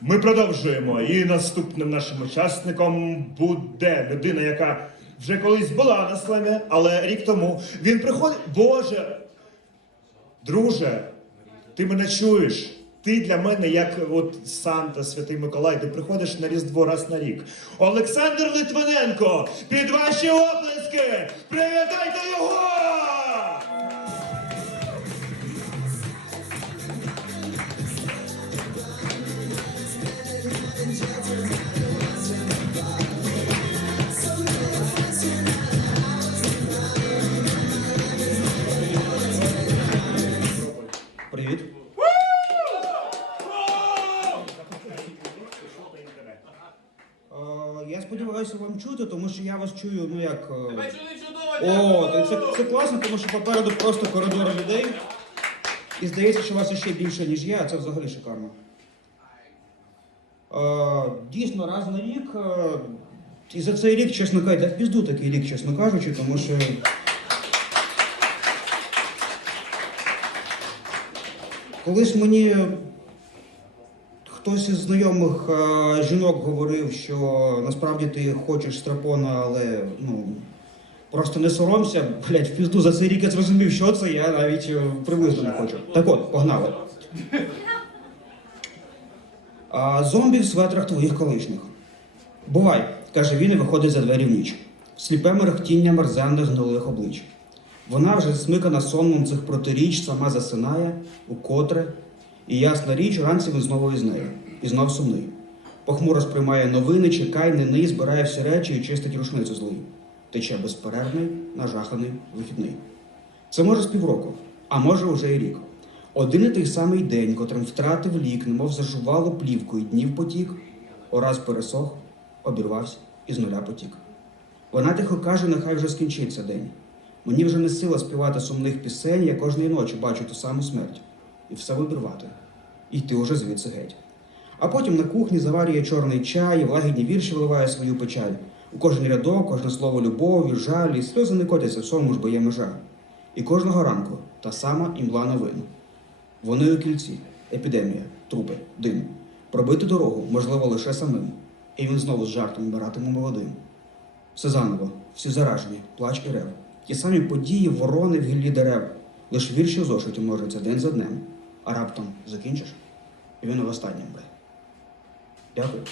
Ми продовжуємо. І наступним нашим учасником буде людина, яка вже колись була на слемі, але рік тому він приходить. Боже, друже, ти мене чуєш? Ти для мене як от Санта, Святий Миколай, ти приходиш на Різдво раз на рік. Олександр Литвиненко, під ваші оплески! Привітайте його! Привіт. Е, Я сподіваюся вам чути, тому що я вас чую, ну як. е, Тебе чули чудово, О, це, це класно, тому що попереду просто коридори людей. І здається, що вас ще більше, ніж я, а це взагалі шикарно. Е, дійсно, раз на рік. е, і за цей рік, чесно кажучи, в пізду такий рік, чесно кажучи, тому що. Колись мені хтось із знайомих е, жінок говорив, що насправді ти хочеш страпона, але ну, просто не соромся, блядь, в пізду за цей рік я зрозумів, що це, я навіть приблизно не хочу. Так от, погнали. А, зомбі в светрах твоїх колишніх. Бувай, каже він і виходить за двері в ніч. Сліпе мерехтіння мерзенних гнилих облич. Вона вже смикана сонмом цих протиріч, сама засинає, укотре, і ясна річ, вранці він знову із нею, і знов сумний. Похмуро сприймає новини, чекай, нини, збирає всі речі і чистить рушницю злий. Тече безперервний, нажаханий вихідний. Це може з півроку, а може уже і рік. Один і той самий день, котрим втратив лік, немов зажувало плівкою днів потік, ораз пересох, обірвався і з нуля потік. Вона тихо каже, нехай вже скінчиться день. Мені вже не сила співати сумних пісень, я кожної ночі бачу ту саму смерть. І все вибірвати. І йти уже звідси геть. А потім на кухні заварює чорний чай, і в лагідні вірші виливає свою печаль. У кожен рядок, кожне слово любові, жаль, і сльози не котяться всьому ж бо є межа. І кожного ранку та сама імла новин. Вони у кільці, епідемія, трупи, дим. Пробити дорогу можливо лише самим. І він знову з жартом биратиме молодим. Все заново, всі заражені, плач і рев. Ті самі події, ворони в гіллі дерев. Лиш вірші зошиті множаться день за днем. А раптом закінчиш, і він в останнім бе. Дякую.